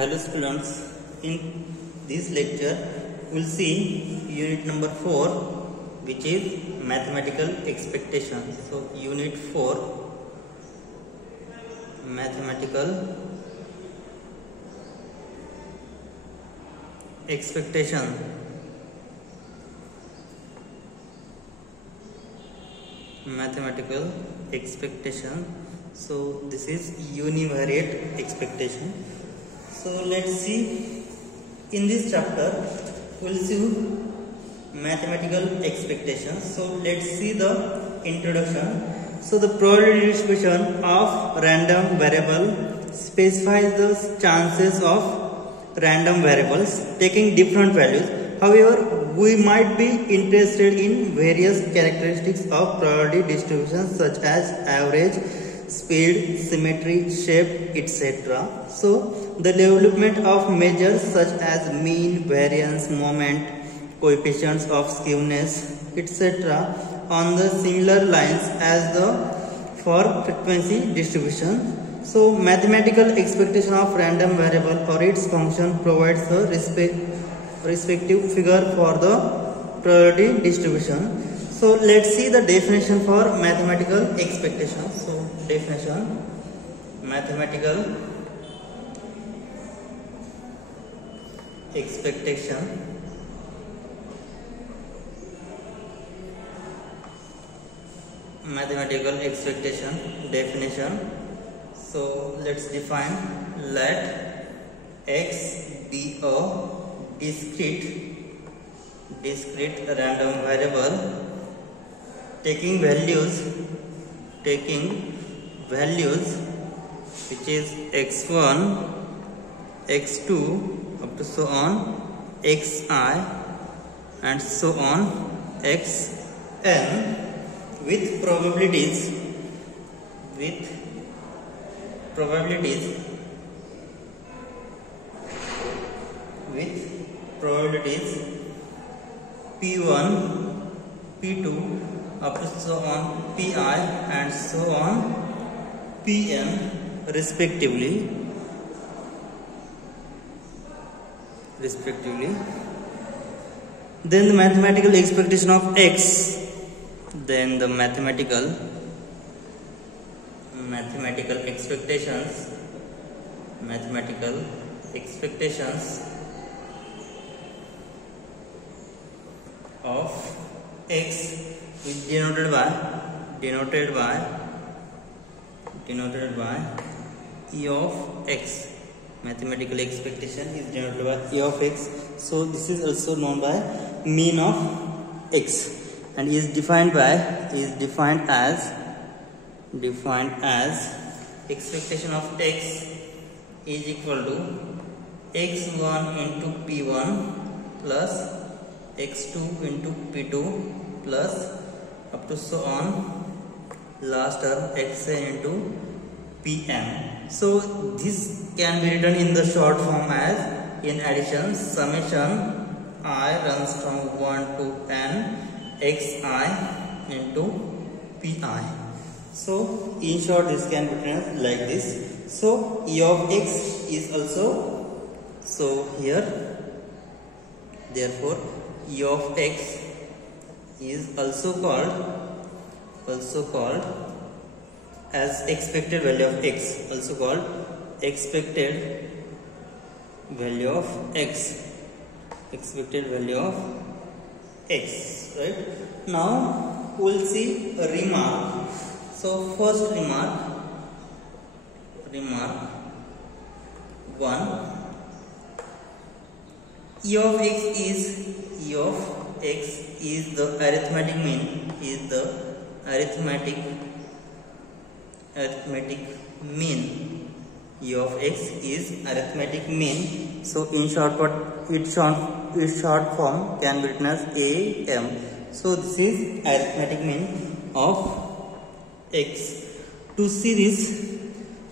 Hello students, in this lecture we will see unit number 4, which is mathematical expectation. So unit 4, mathematical expectation. Mathematical expectation. So this is univariate expectation. So let's see, in this chapter we'll see mathematical expectations. So let's see the introduction. So the probability distribution of random variable specifies the chances of random variables taking different values. However, we might be interested in various characteristics of probability distribution such as average, speed, symmetry, shape, etc. So the development of measures such as mean, variance, moment, coefficients of skewness, etc. on the similar lines as the for frequency distribution. So mathematical expectation of random variable or its function provides a respective figure for the probability distribution. So let's see the definition for mathematical expectation. So definition: mathematical expectation definition. So let's define: let x be a discrete random variable taking values which is x1, x2 up to so on, xi and so on, xn with probabilities p1, p2 up to so on, pi and so on, pn respectively. Then the mathematical expectation of x. Then the mathematical expectations of x is denoted by e of x. Mathematical expectation is denoted by e of x. So this is also known by mean of x, and is defined as expectation of x is equal to x1 into p1 plus x2 into p2 plus up to so on last term xn into pn. So this can be written in the short form as, in addition, summation I runs from 1 to n xi into pi. So in short this can be written like this. So e of x is also, so here therefore e of x is also called as expected value of x, expected value of x, right? Now we will see a remark. So first remark 1, e of x is the arithmetic mean, e of x is arithmetic mean. So in short its short form can be written as am. So this is arithmetic mean of x. To see this,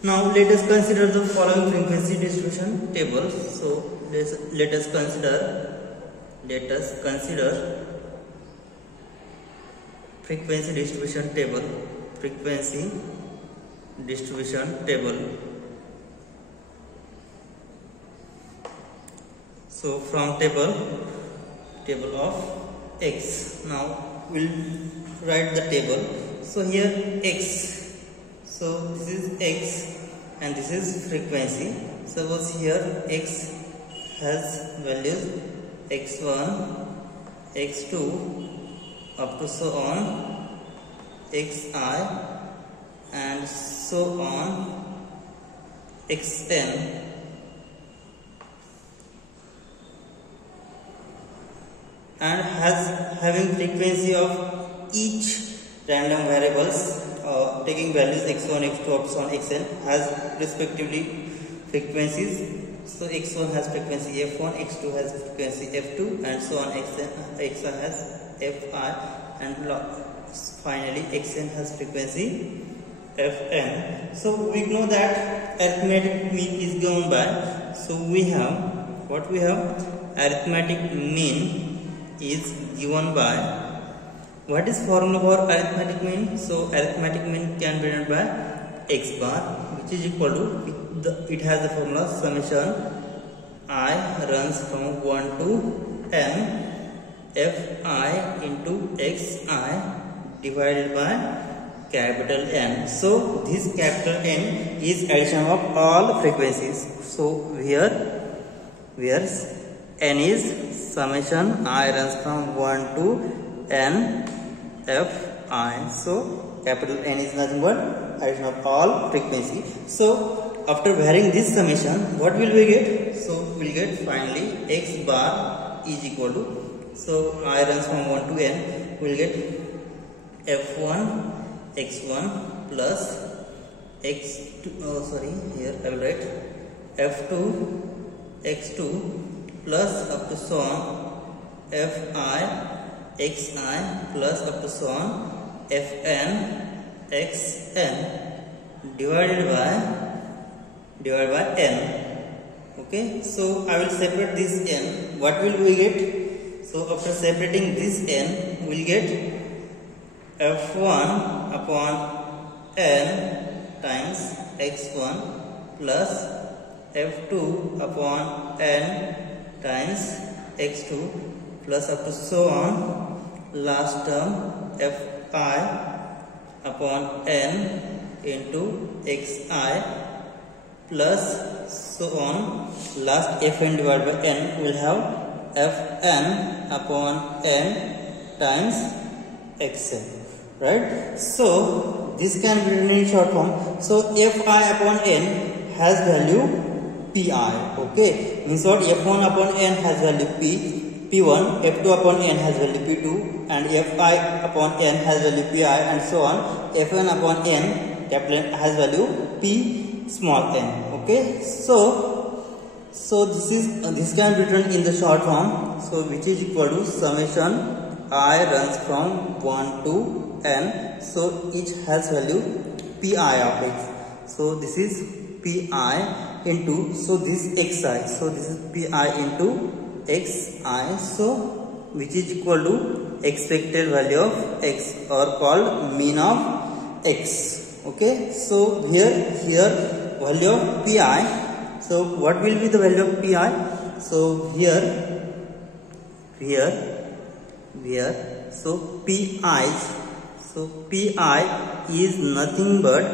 now let us consider the following frequency distribution table. So let us consider frequency distribution table. So from table of x. Now we'll write the table. So here x. So this is x and this is frequency. Suppose here x has values x1, x2 up to so on xi and so on xn. And having frequency of each random variables taking values x1, x2 up to on xn has respectively frequencies. So x1 has frequency f1, x2 has frequency f2 and so on xn has fi and finally xn has frequency fn. So we know that arithmetic mean is given by, so we have arithmetic mean is given by, what is formula for arithmetic mean? So arithmetic mean can be written by x bar, which is equal to it has the formula summation I runs from 1 to n fi into xi divided by capital N. So this capital N is addition of all frequencies. So here n is summation I runs from 1 to n fi. So capital N is nothing but addition of all frequency. So after varying this summation, what will we get? So we'll get finally x bar is equal to, so I runs from 1 to n, we'll get f1 x1 plus x2, here I will write f2 x2 plus up to so on fi xi plus up to so on fn xn divided by n. Okay, so I will separate this n. What will we get? So after separating this n, we will get f1 upon n times x1 plus f2 upon n times x2 plus up to so on last term fi upon n into xi plus so on last fn divided by n will have fn upon n times xn, right? So this can be written in short form. So fi upon n has value pi. Okay, means what? f1 upon n has value p1, f2 upon n has value p2 and fi upon n has value pi and so on. fn upon n capital N has value p small n. Okay, so this can be written in the short form, so which is equal to summation I runs from 1 to n, so each has value pi of x. So this is pi into, so this xi, so this is pi into xi, so which is equal to expected value of x or called mean of x. Okay, so here value of pi. So what will be the value of pi? So here so pi is nothing but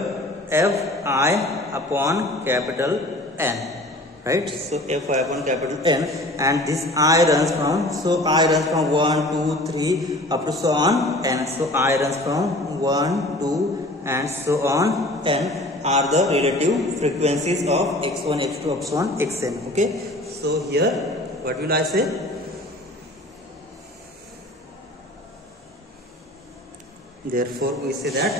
fi upon capital N, right? So fi upon capital N, and this I runs from, so I runs from 1 2 3 up to so on n. So I runs from 1 2 and so on n are the relative frequencies of x1 x2 up to so on xn. Okay, so here what will I say? Therefore we say that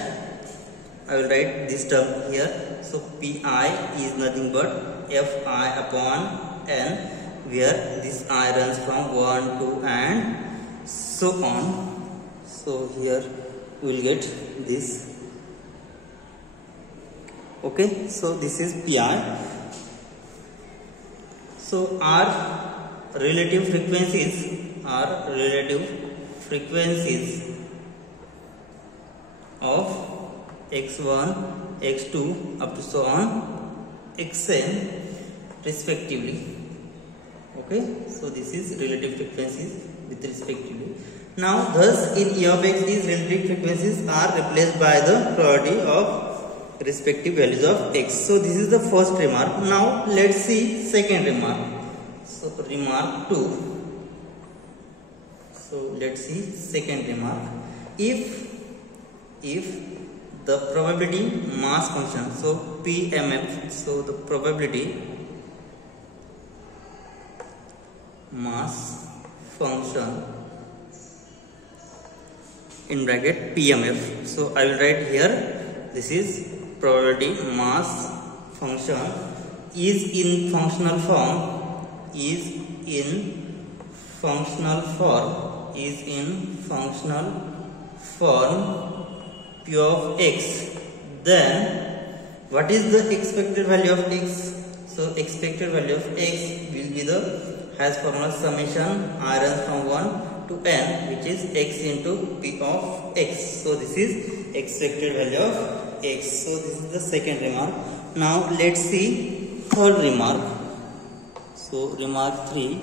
I will write this term here. So pi is nothing but fi upon n, where this I runs from 1 2 and so on. So here we will get this. Okay, so this is pi. So our relative frequencies of x1 x2 up to so on xn respectively. Okay, so this is relative frequencies with respectively. Now thus in E of x these relative frequencies are replaced by the probability of respective values of x. So this is the first remark. Now let's see second remark. So remark 2. So let's see second remark. If the probability mass function, so PMF, so the probability mass function in bracket PMF. So I will write here, this is probability mass function is in functional form, P of x, then what is the expected value of x? So expected value of x will be the has formula summation rn from 1 to n, which is x into P of x. So this is expected value of x. So this is the second remark. Now let's see third remark. So remark 3.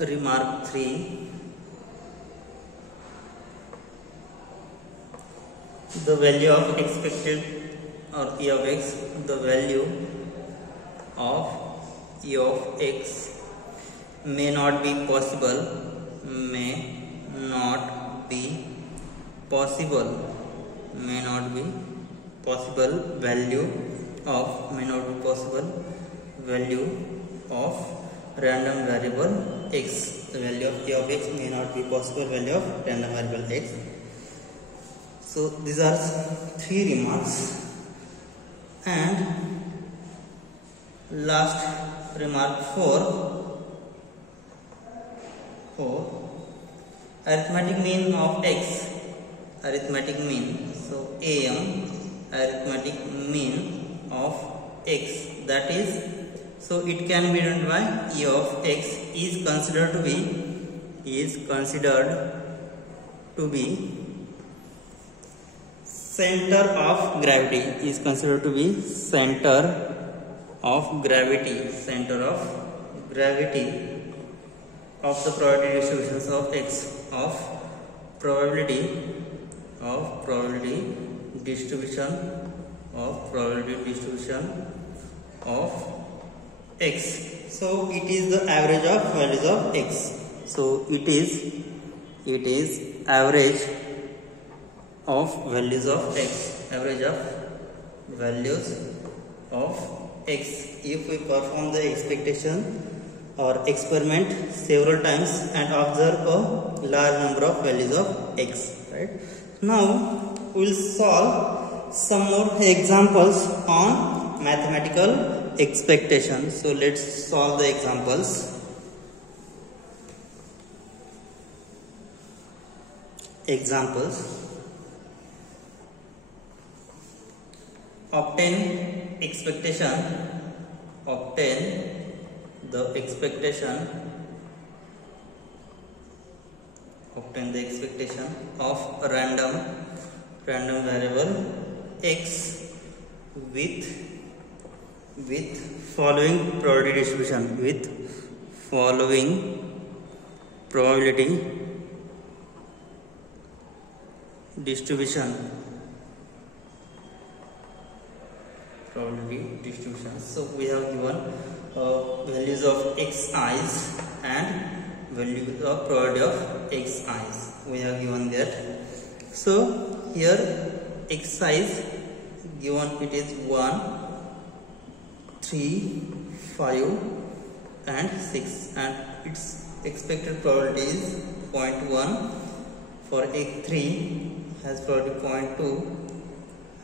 Remark 3. The value of expected or E of x, the value of E of x may not be possible, value of random variable x. The value of E of x may not be possible value of random variable x. So these are three remarks, and last remark 4. Arithmetic mean of x, arithmetic mean. So AM, arithmetic mean of x, that is, so it can be written by E of x is considered to be center of gravity, center of gravity of the probability distributions of x, of probability distribution of x. So it is the average of values of x. So it is average of values of x, if we perform the expectation or experiment several times and observe a large number of values of x, right? Now we will solve some more examples on mathematical expectation. So let's solve the examples. Obtain the expectation of random variable x with following probability distribution. So we have given values of xi's and values of probability of xi's. We have given that. So here xi's given, it is 1, 3, 5 and 6, and its expected probability is 0.1. For x3 has probability 0.2,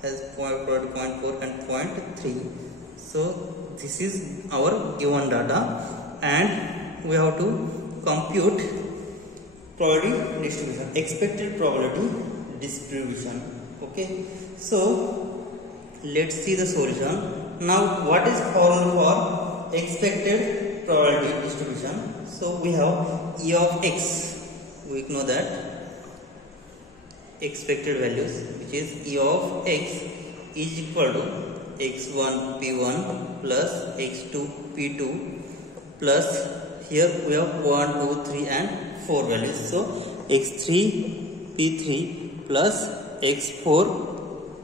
has probability 0.4 and 0.3. So this is our given data, and we have to compute probability distribution, expected probability distribution. Okay, so let's see the solution. Now what is formula for expected probability distribution? So we have E of x, we know that expected values, which is E of x is equal to x1 p1 plus x2 p2 plus here we have 1 2 3 and 4 values, so x3 p3 plus x4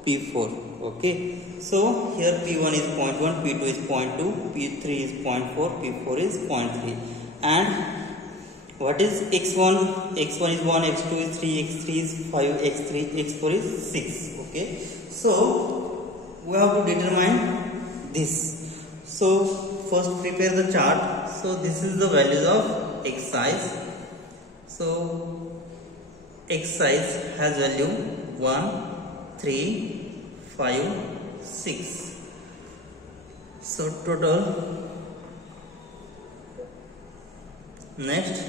p4. Okay, so here p1 is 0.1, p2 is 0.2, p3 is 0.4, p4 is 0.3. And what is x1? x1 is 1, x2 is 3, x3 is 5, x4 is 6. Okay, so we have to determine this. So first prepare the chart. So this is the values of x size. So x size has value 1, 3, 5, 6. So total. Next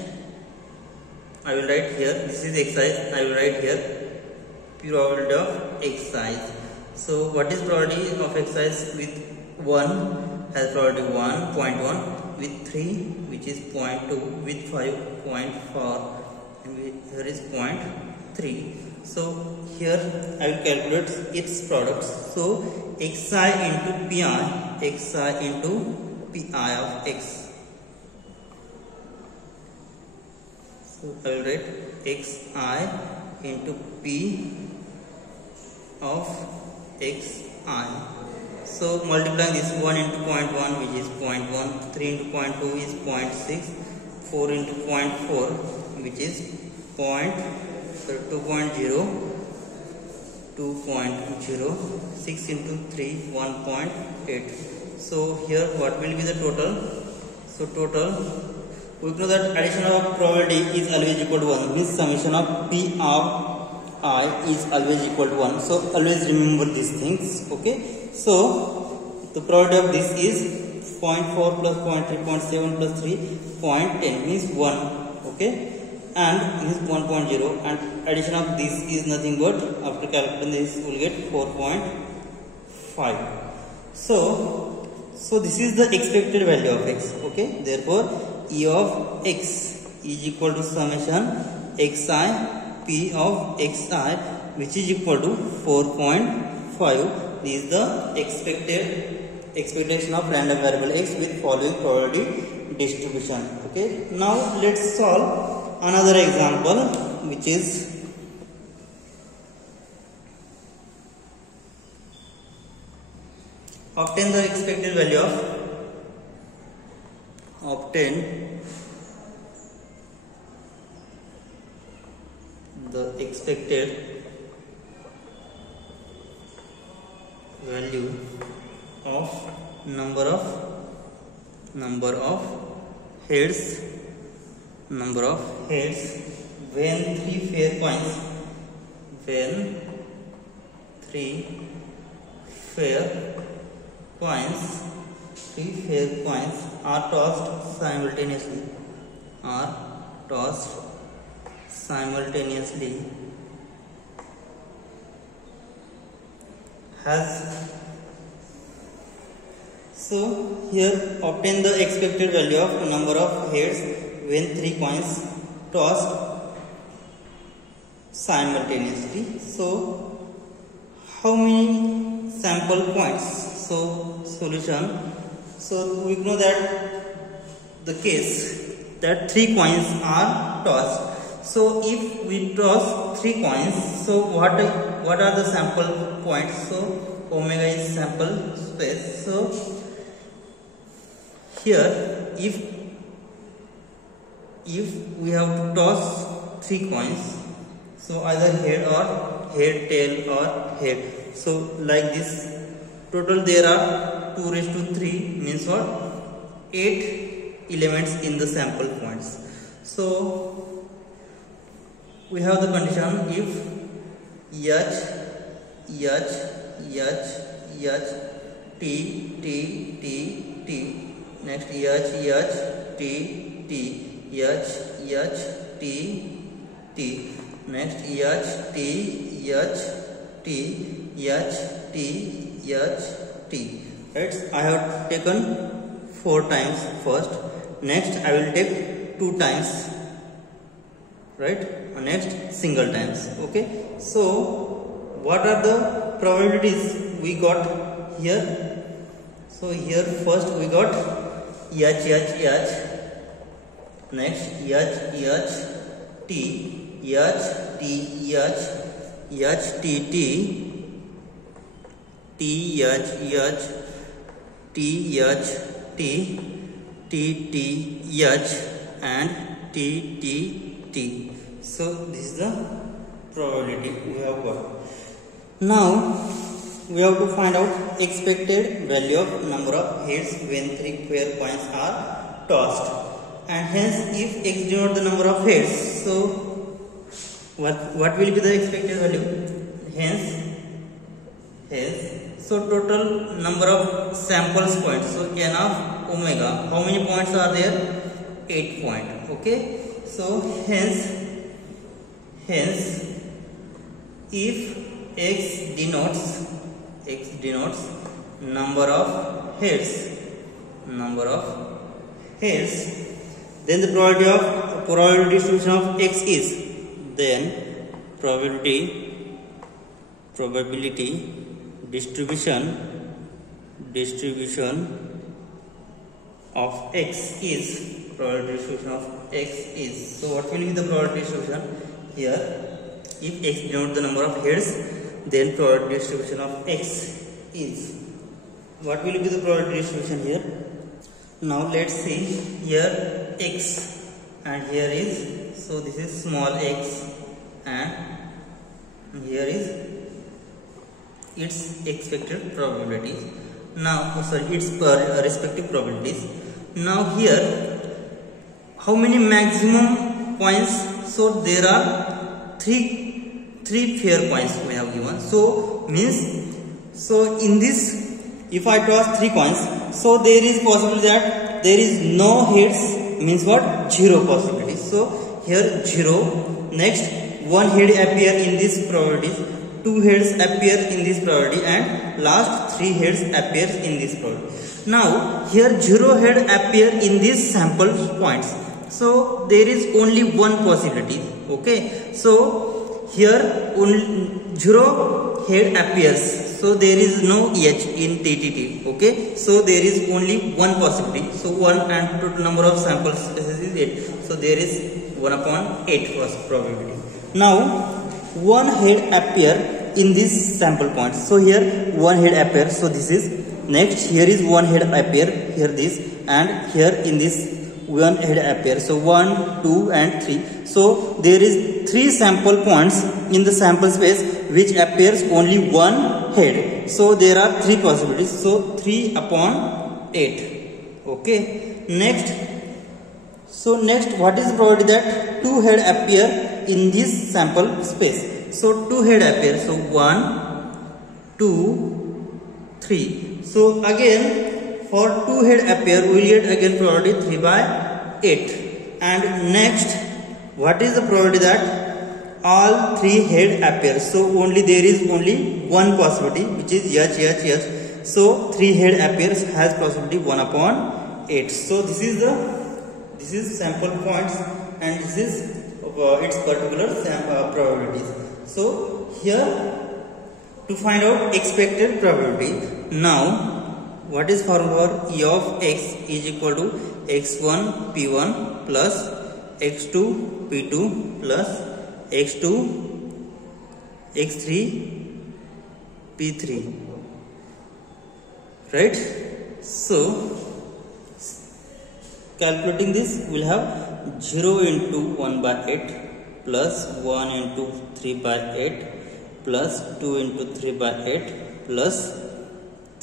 I will write here, this is x size, I will write here probability of x size. So what is probability of x size? With 1 has probability 1, 0.1, with 3 which is 0.2, with 5 0.4, and here is 0.3. So here I will calculate its products. So xi into pi, xi into pi of x. So I will write xi into p of xi. So multiplying this 1 into 0.1 which is 0.1, 3 into 0.2 is 0.6, 4 into 0.4 which is 2.0, 2.0, 6 into 3 1.8. So here what will be the total? So total, we know that addition of probability is always equal to 1, means summation of p of I is always equal to 1. So always remember these things. Okay, so the probability of this is 0.4 plus 0.3, 0.7 plus 3, 0.10 means 1. Okay, and means 1.0, and addition of this is nothing but, after calculating this we will get 4.5. So this is the expected value of x. Okay, therefore E of x is equal to summation xi p of xi, which is equal to 4.5. This is the expectation of random variable x with following probability distribution. Okay, now let's solve another example, which is obtain the expected value of the expected value of number of heads when three fair coins are tossed simultaneously So here obtain the expected value of number of heads when 3 coins tossed simultaneously. So how many sample points? So solution. So we know that the case that 3 coins are tossed. So if we toss 3 coins, so what are the sample points? So omega is sample space. So here if we have to toss 3 coins, so either head or head, tail or head. So like this, total there are 2�3 means what? 8 elements in the sample points. So we have the condition if H T next H T H T next H T. Right, I have taken 4 times first, next I will take 2 times, right, next single times. Okay, so what are the probabilities we got here, first we got H, next H, T, H, T, H, T, T, T, H, T, H, T, T, T, H, and T, T, T. So this is the probability we have got. Now we have to find out expected value of number of heads when 3 pair coins are tossed, and hence if x denotes the number of heads, so what will be the expected value? Hence so total number of samples points, so n of omega, how many points are there? 8 points. Okay, so hence if x denotes number of heads, then the probability distribution of x is, then probability distribution of x is, so what will be the probability distribution here? If x denotes the number of heads, then probability distribution of x is, what will be the probability distribution here? Now let's see, here x and here is, so this is small x and here is its expected probabilities. Now its respective probabilities. Now here how many maximum points? So there are three fair points we have given. So means, so in this, if I toss 3 coins, so there is possibility that there is no heads, means what? 0 possibility. So here 0. Next 1 head appear in this probability, 2 heads appear in this probability, and last 3 heads appears in this probability. Now here 0 head appear in these sample points, so there is only one possibility. Okay, so here only 0 head appears, so there is no H in TTT. Okay, so there is only one possibility, so 1, and total number of samples is 8, so there is 1/8 probability. Now 1 head appear in this sample point, so here 1 head appear, so this is, next here is 1 head appear, here this, and here in this 1 head appear, so 1, 2 and 3. So there is 3 sample points in the sample space which appears only 1 head, so there are 3 possibilities, so 3/8. Okay, next what is the probability that 2 head appear in this sample space? So 2 head appear, so 1, 2, 3. So again for 2 head appear, we will get again probability 3/8. And next, what is the probability that all 3 head appear? So there is only one possibility, which is H. So 3 head appears has possibility 1/8. So this is sample points, and this is its particular probabilities. So here to find out expected probability, now what is formula for E of x is equal to x1 p1 plus x2 p2 plus x2 x3 p3, right? So calculating this, we'll have 0 into 1/8 plus 1 into 3/8 plus 2 into 3/8 plus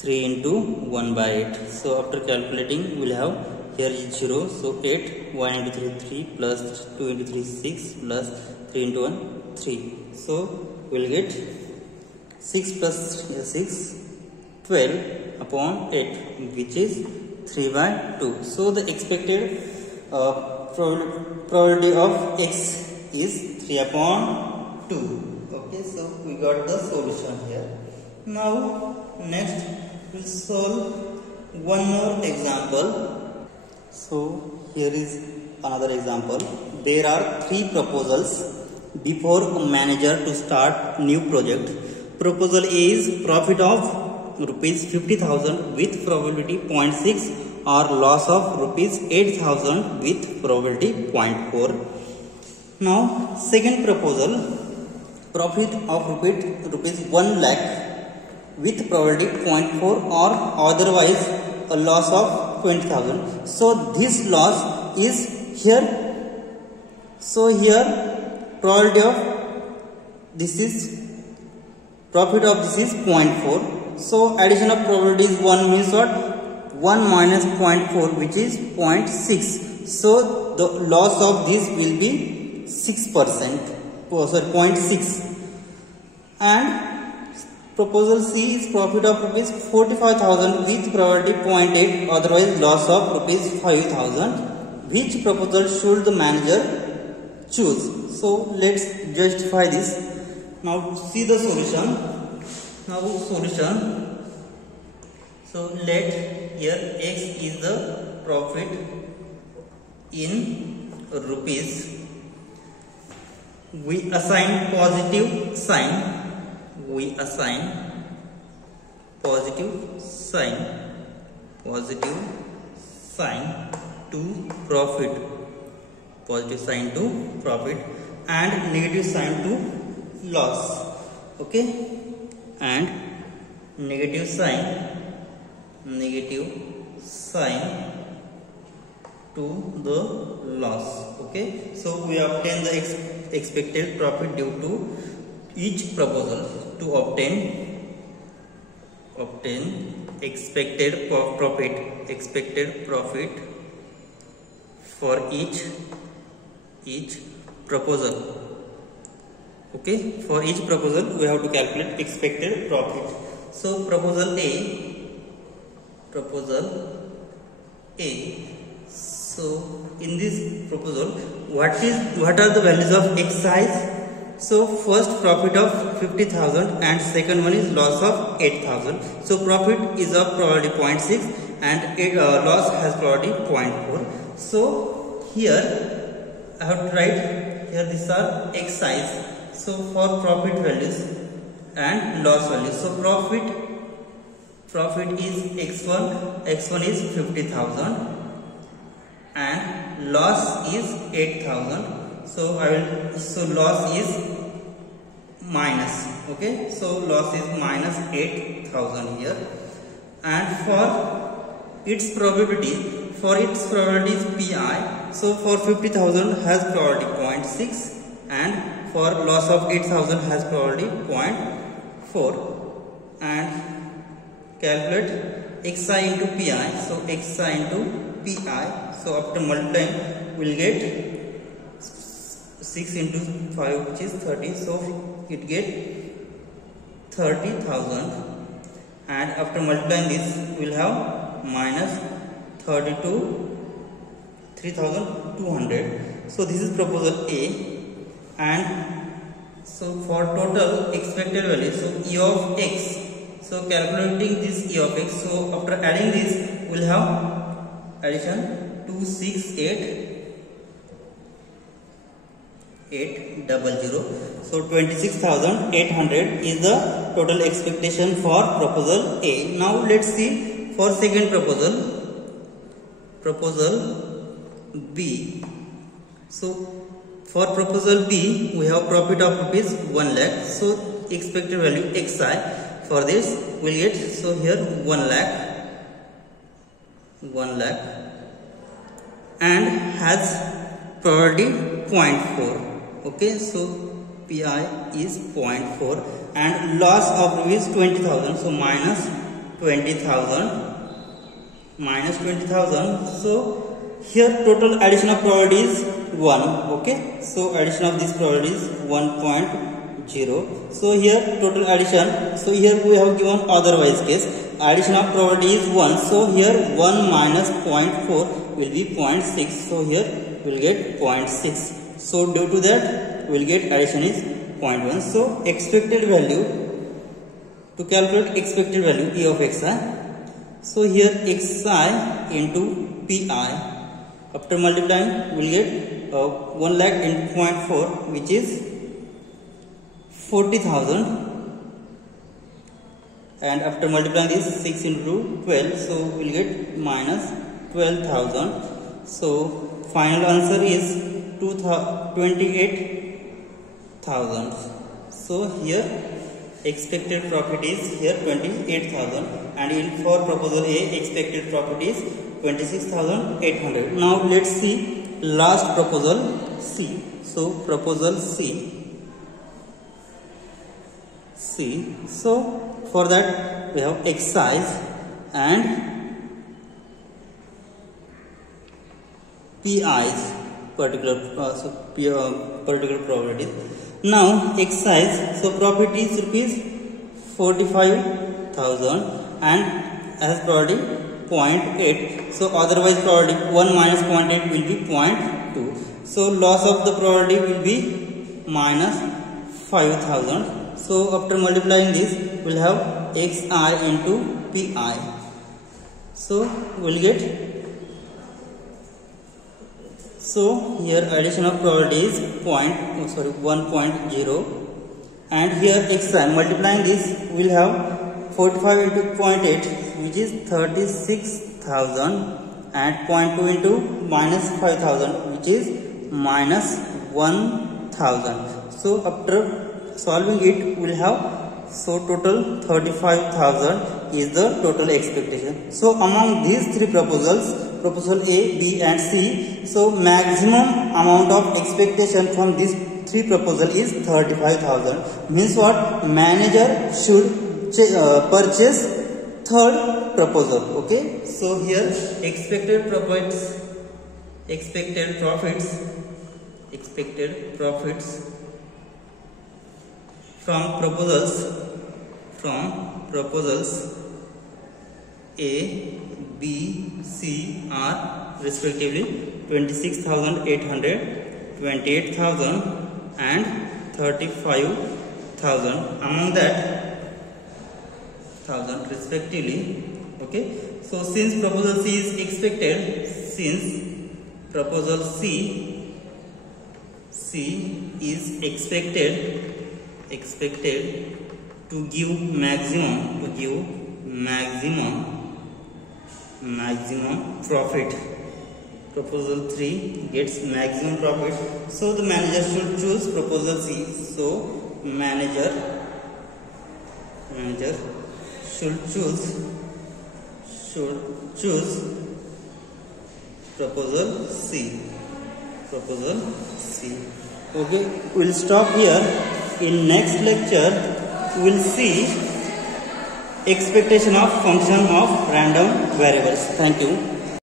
3 into 1/8. So after calculating, we'll have here is 0, so 8, 1 into 3 3 plus 2 into 3 6 plus 3 into 1 3. So we'll get 6 plus 6 12/8, which is 3/2. So the expected probability of x is 3/2. Okay, so we got the solution here. Now next we'll solve one more example. So here is another example. There are 3 proposals before a manager to start new project. Proposal A is profit of rupees 50,000 with probability 0.6 or loss of rupees 8,000 with probability 0.4. Now second proposal, profit of rupees 1 lakh with probability 0.4 or otherwise a loss of 20,000. So this loss is here. So here probability of this is profit of this is 0.4. So addition of probability is 1 means what? 1 minus 0.4 which is 0.6. So the loss of this will be 6%. Sorry, 0.6. And proposal C is profit of rupees 45,000 with probability 0.8 otherwise loss of rupees 5,000. Which proposal should the manager choose? So let's justify this. Now see the solution. Now solution. So let here X is the profit in rupees. We assign positive sign. We assign positive sign to profit. Positive sign to profit and negative sign to loss. Okay, and negative sign to the loss. Okay, so we obtain the expected profit due to each proposal. To obtain expected profit for each proposal. Okay, for each proposal we have to calculate expected profit. So proposal A. So in this proposal, what are the values of xi? So first profit of 50,000 and second one is loss of 8,000. So profit is of probability 0.6 and loss has probability 0.4. So here I have to write here these are xi. So for profit values and loss values. So profit is x1 is 50,000 and loss is 8,000. So loss is minus. Okay, so loss is minus 8,000 here. And for its probability is pi. So for 50,000 has probability 0.6 and for loss of 8,000 has probability 0.4. And calculate xi into pi. So xi into pi. So after multiplying we will get 6 into 5 which is 30. So it get 30,000 and after multiplying this we will have minus 3,200. So this is proposal A. And so for total expected value, so E of x. So calculating this E of x. So after adding this we will have addition 268,800. So 26,800 is the total expectation for proposal A. Now let's see for second proposal B. So for proposal B we have profit of rupees 1 lakh. So expected value xi for this we will get, so here 1 lakh and has probability 0.4. Okay, so pi is 0.4 and loss of rupees 20,000. So minus 20,000. So here total addition of probability is 1. Okay, so addition of this probability is 1.0. So here total addition, so here we have given otherwise case, addition of probability is 1. So here 1 minus 0.4 will be 0.6. So here we will get 0.6. So due to that we will get addition is 0.1. So expected value, to calculate expected value E of xi. So here xi into pi. After multiplying we will get 1 lakh into 0.4 which is 40,000 and after multiplying this 6 into 12, so we'll get minus 12,000. So final answer is 28,000. So here expected profit is here 28,000, and for proposal A expected profit is 26,800. Now let's see last proposal C. So proposal C. So for that we have excise and PI's particular probability. Now excise, so profit is rupees 45,000 and as probability 0.8. So otherwise probability 1 minus 0.8 will be 0.2. So loss of the probability will be minus 5,000. So after multiplying this, we'll have xi into pi. So we'll get. So here addition of probability is 1.0, and here xi multiplying this, we'll have 45 into 0.8, which is 36,000, and 0.2 into minus 5,000, which is minus 1,000. So after solving it, we'll have, so total 35,000 is the total expectation. So among these three proposals, proposal A, B and C, so maximum amount of expectation from these three proposal is 35,000. Means what? Manager should purchase third proposal. Okay. So here expected profits from proposals A, B, C are respectively 26,800, 28,000 and 35,000. Among that 1,000 respectively. Okay. So since proposal C is expected, since proposal C is expected to give maximum profit. Proposal 3 gets maximum profit. So the manager should choose proposal C. So manager should choose proposal C. Okay, we'll stop here. In next lecture, we'll see expectation of function of random variables. Thank you.